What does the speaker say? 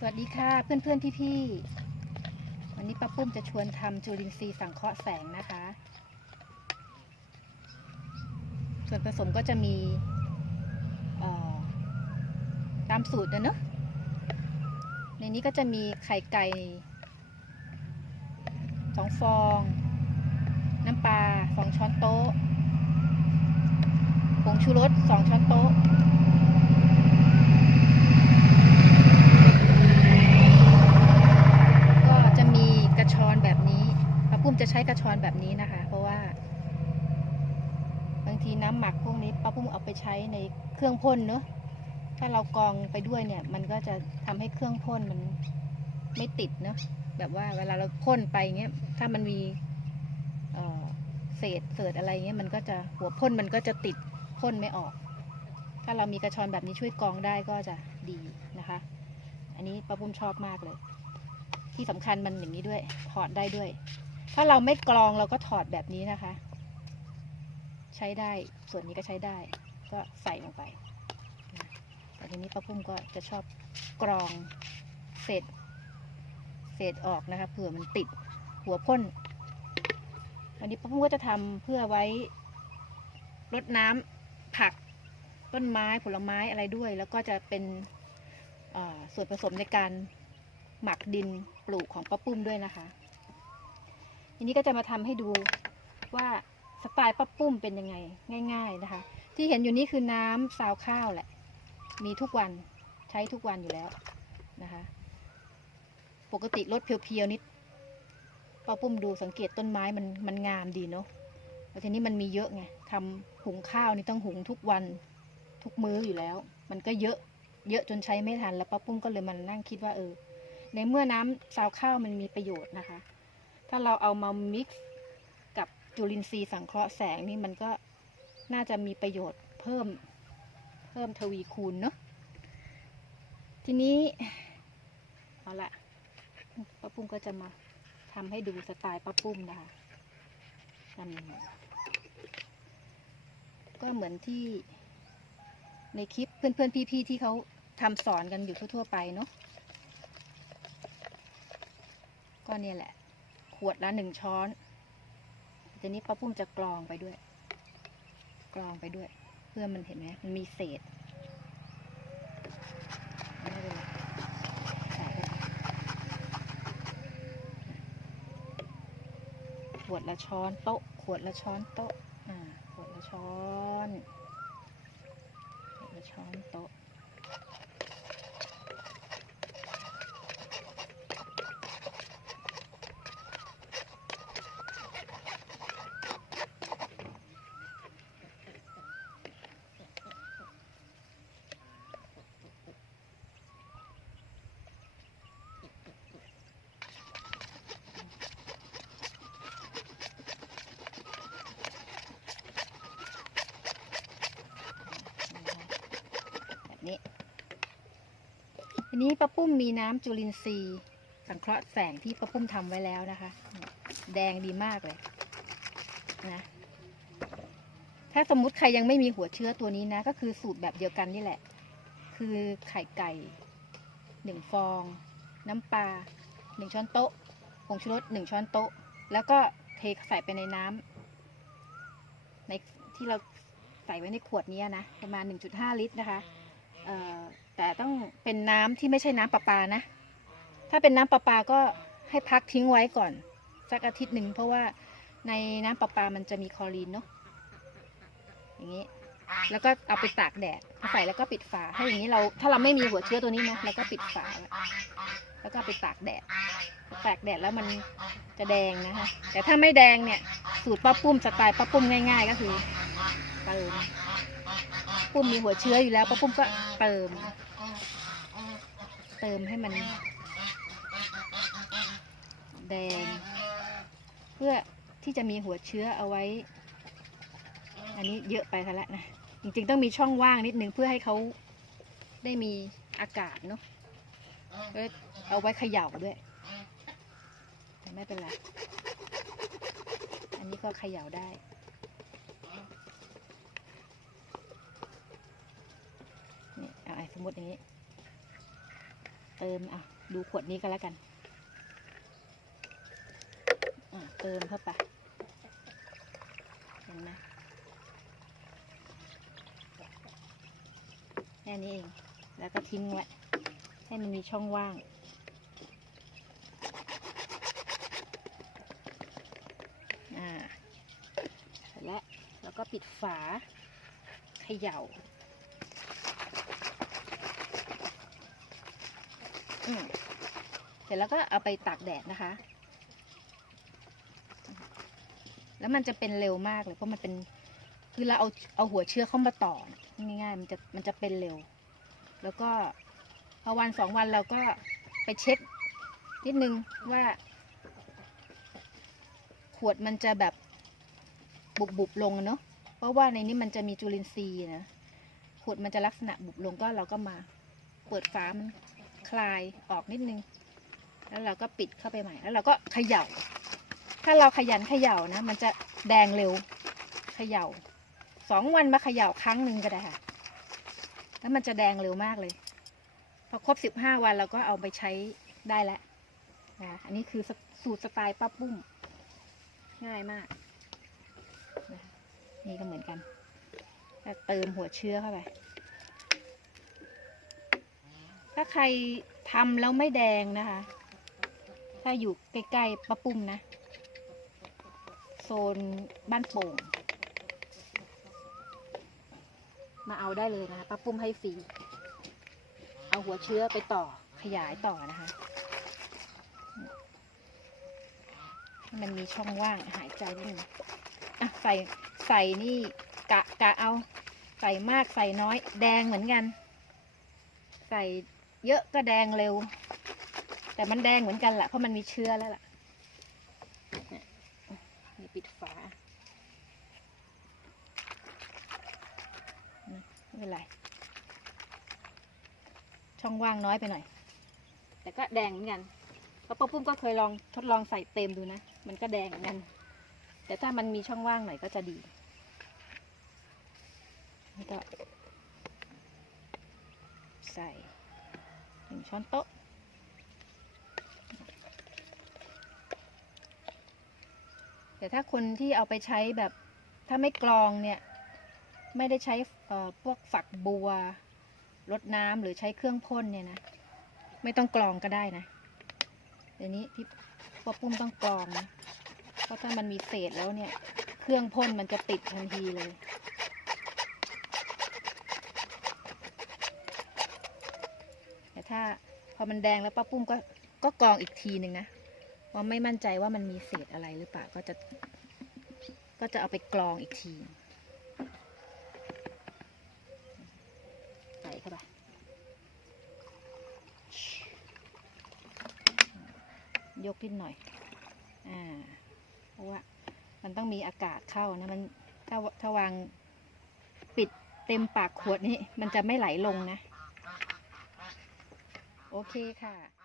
สวัสดีค่ะเพื่อนๆพี่ๆวันนี้ป้าปุ้มจะชวนทำจุลินทรีย์สังเคราะห์แสงนะคะ ส่วนผสมก็จะมีตามสูตรนะเนอะในนี้ก็จะมีไข่ไก่สองฟอง น้ำปลาสองช้อนโต๊ะผงชูรสสองช้อนโต๊ะ ก็จะมีกระชอนแบบนี้ป้าปุ้มจะใช้กระชอนแบบนี้นะคะ เพราะว่า บางทีน้ำหมักพวกนี้ป้าปุ้ม เอาไปใช้ในเครื่องพ่นเนอะถ้าเรากองไปด้วยเนี่ย มันก็จะทำให้เครื่องพ่นมันไม่ติดเนอะแบบว่าเวลาเราพ่นไปเงี้ย ถ้ามันมีเเศษเศษอะไรเงี้ยมันก็จะหัวพ่นมันก็จะติดพ่นไม่ออก ถ้าเรามีกระชอนแบบนี้ช่วยกองได้ก็จะดีนะคะ อันนี้ป้าปุ้มชอบมากเลย ที่สำคัญมันอย่างนี้ด้วย ถอดได้ด้วย ถ้าเราไม่กรองเราก็ถอดแบบนี้นะคะ ใช้ได้ส่วนนี้ก็ใช้ได้ ก็ใส่ลงไปแต่ทีนี้ป้าปุ้มก็จะชอบกรองเศษเศษออกนะคะเผื่อมันติดหัวพ่นวันนี้ป้าปุ้มก็จะทำเพื่อไว้รดน้ำผักต้นไม้ผลไม้อะไรด้วย แล้วก็จะเป็นส่วนผสมในการหมักดินปลูกของป้าปุ้มด้วยนะคะทีนี้ก็จะมาทำให้ดูว่าสไตล์ป้าปุ้มเป็นยังไงง่าย ๆนะคะ ที่เห็นอยู่นี่คือน้ำซาวข้าวแหละ มีทุกวันใช้ทุกวันอยู่แล้วนะคะ ปกติรถเพียวๆนิดป้าปุ้มดูสังเกตต้นไม้มันมันงามดีเนาะแล้วทีนี้มันมีเยอะไงทำหุงข้าวนี่ต้องหุงทุกวันทุกมื้ออยู่แล้ว มันก็เยอะเยอะจนใช้ไม่ทันแล้วป้าปุ้มก็เลยมันนั่งคิดว่าเออ ในเมื่อน้ำซาวข้าวมันมีประโยชน์นะคะ ถ้าเราเอามามิกซ์กับจุลินทรีย์สังเคราะห์แสงนี่มันก็ น่าจะมีประโยชน์เพิ่มเพิ่มทวีคูณเนาะทีนี้เอาละป้าปุ้มก็จะมาทำให้ดูสไตล์ป้าปุ้มนะคะทำยังไงก็เหมือนที่ในคลิปเพื่อนๆพี่ๆที่เขาทำสอนกันอยู่ทั่วๆไปเนาะก็เนี่ยแหละ ขวดละหนึ่งช้อนทีนี้ป้าปุ้มจะกรองไปด้วย กรองไปด้วย เพื่อมันเห็นไหมมันมีเศษขวดละช้อนโต๊ะ ขวดละช้อนโต๊ะ อ่า ขวดละช้อน ขวดละช้อนโต๊ะ นี้ทีนี้ป้าปุ้มมีน้ำจุลินทรีย์ สังเคราะห์แสงที่ป้าปุ้มทำไว้แล้วนะคะ แดงดีมากเลยนะถ้าสมมุติใครยังไม่มีหัวเชื้อตัวนี้นะ ก็คือสูตรแบบเดียวกันนี่แหละ คือไข่ไก่หนึ่งฟอง น้ำปลาหนึ่งช้อนโต๊ะผงชูรสหนึ่งช้อนโต๊ะ แล้วก็เทใส่ไปในน้ำในที่เราใส่ไว้ในขวดนี้นะ ประมาณ 1.5 ลิตรนะคะ แต่ต้องเป็นน้ำที่ไม่ใช่น้ำประปานะ ถ้าเป็นน้ำประปาก็ให้พักทิ้งไว้ก่อน สักอาทิตย์หนึ่งเพราะว่าในน้ำประปามันจะมีคลอรีนเนาะอย่างนี้ แล้วก็เอาไปตากแดดใส่แล้วก็ปิดฝาให้อย่างนี้เราถ้าเราไม่มีหัวเชื้อตัวนี้นะเราก็ปิดฝาแล้วก็ไปตากแดดตากแดดแล้วมันจะแดงนะคะแต่ถ้าไม่แดงเนี่ย สูตรป้าปุ้มสไตล์ป้าปุ้มง่าย ๆ ก็คือเติม ปุ้มมีหัวเชื้ออยู่แล้วป้าปุ้มก็เติม เติมให้มัน แดง เพื่อที่จะมีหัวเชื้อเอาไว้ อันนี้เยอะไปซะแล้วนะ จริงๆต้องมีช่องว่างนิดนึงเพื่อให้เขาได้มีอากาศเนาะก็เอาไว้เขย่าด้วย แต่ไม่เป็นไร อันนี้ก็เขย่าได้ นี่เอาไอ้ สมมติอย่างนี้ เติมอะ ดูขวดนี้ก็แล้วกันอะเติมเข้าไปเห็นไหมแค่นี้เอง แล้วก็ทิ้งไว้ให้มันมีช่องว่างอ่าเสร็จแล้วแล้วก็ปิดฝาเขย่า อืม เสร็จแล้วก็เอาไปตากแดดนะคะ แล้วมันจะเป็นเร็วมากเลยเพราะมันเป็น คือเราเอาเอาหัวเชื้อเข้ามาต่อง่ายๆมันจะมันจะเป็นเร็ว แล้วก็พอวันสองวันเราก็ไปเช็คนิดนึงว่า ขวดมันจะแบบบุบบุบๆลงเนาะเพราะว่าในนี้มันจะมีจุลินทรีย์นะขวดมันจะลักษณะบุบลงก็เราก็มาเปิดฝามัน คลายออกนิดนึง แล้วเราก็ปิดเข้าไปใหม่ แล้วเราก็เขย่า ถ้าเราขยันเขย่านะ มันจะแดงเร็ว เขย่าสองวันมาเขย่าครั้งหนึ่งก็ได้ค่ะ แล้วมันจะแดงเร็วมากเลย พอครบสิบห้าวันเราก็เอาไปใช้ได้แล้วนะอันนี้คือสูตรสไตล์ป้าปุ้ม ง่ายมากนี่ก็เหมือนกันเติมหัวเชื้อเข้าไป ถ้าใครทำแล้วไม่แดงนะคะ ถ้าอยู่ใกล้ๆป้าปุ้มนะ โซนบ้านโป่ง มาเอาได้เลยนะคะป้าปุ้มให้ฟรี เอาหัวเชื้อไปต่อขยายต่อนะคะมันมีช่องว่างหายใจนิดนึงอะใส่ใส่นี่กะกะเอา ใส่มากใส่น้อยแดงเหมือนกัน ใส่ เยอะก็แดงเร็ว แต่มันแดงเหมือนกันแหละเพราะมันมีเชื้อแล้วล่ะเนี่ยนี่ปิดฝานะไม่เป็นไร ช่องว่างน้อยไปหน่อย แต่ก็แดงเหมือนกัน เพราะป้าปุ้มก็เคยลองทดลองใส่เต็มดูนะ มันก็แดงเหมือนกัน แต่ถ้ามันมีช่องว่างหน่อยก็จะดีนี่ก็ใส่ หนึ่งช้อนโต๊ะแต่ถ้าคนที่เอาไปใช้แบบถ้าไม่กรองเนี่ย ไม่ได้ใช้พวกฝักบัวรดน้ำหรือใช้เครื่องพ่นเนี่ยนะ ไม่ต้องกรองก็ได้นะเดี๋ยวนี้พี่ป้าปุ้มต้องกรองนะเพราะถ้ามันมีเศษแล้วเนี่ย เครื่องพ่นมันจะติดทันทีเลย แต่ ถ้าพอมันแดงแล้วป้าปุ้มก็ก็กรองอีกทีหนึ่งนะเพราะไม่มั่นใจว่ามันมีเศษอะไรหรือเปล่าก็จะ ก็จะเอาไปกรองอีกทีใส่เข้าไปยกนิดหน่อย อ่า เพราะว่ามันต้องมีอากาศเข้านะ มันถ้าถ้าวางปิดเต็มปากขวดนี่มันจะไม่ไหลลงนะ โอเคค่ะ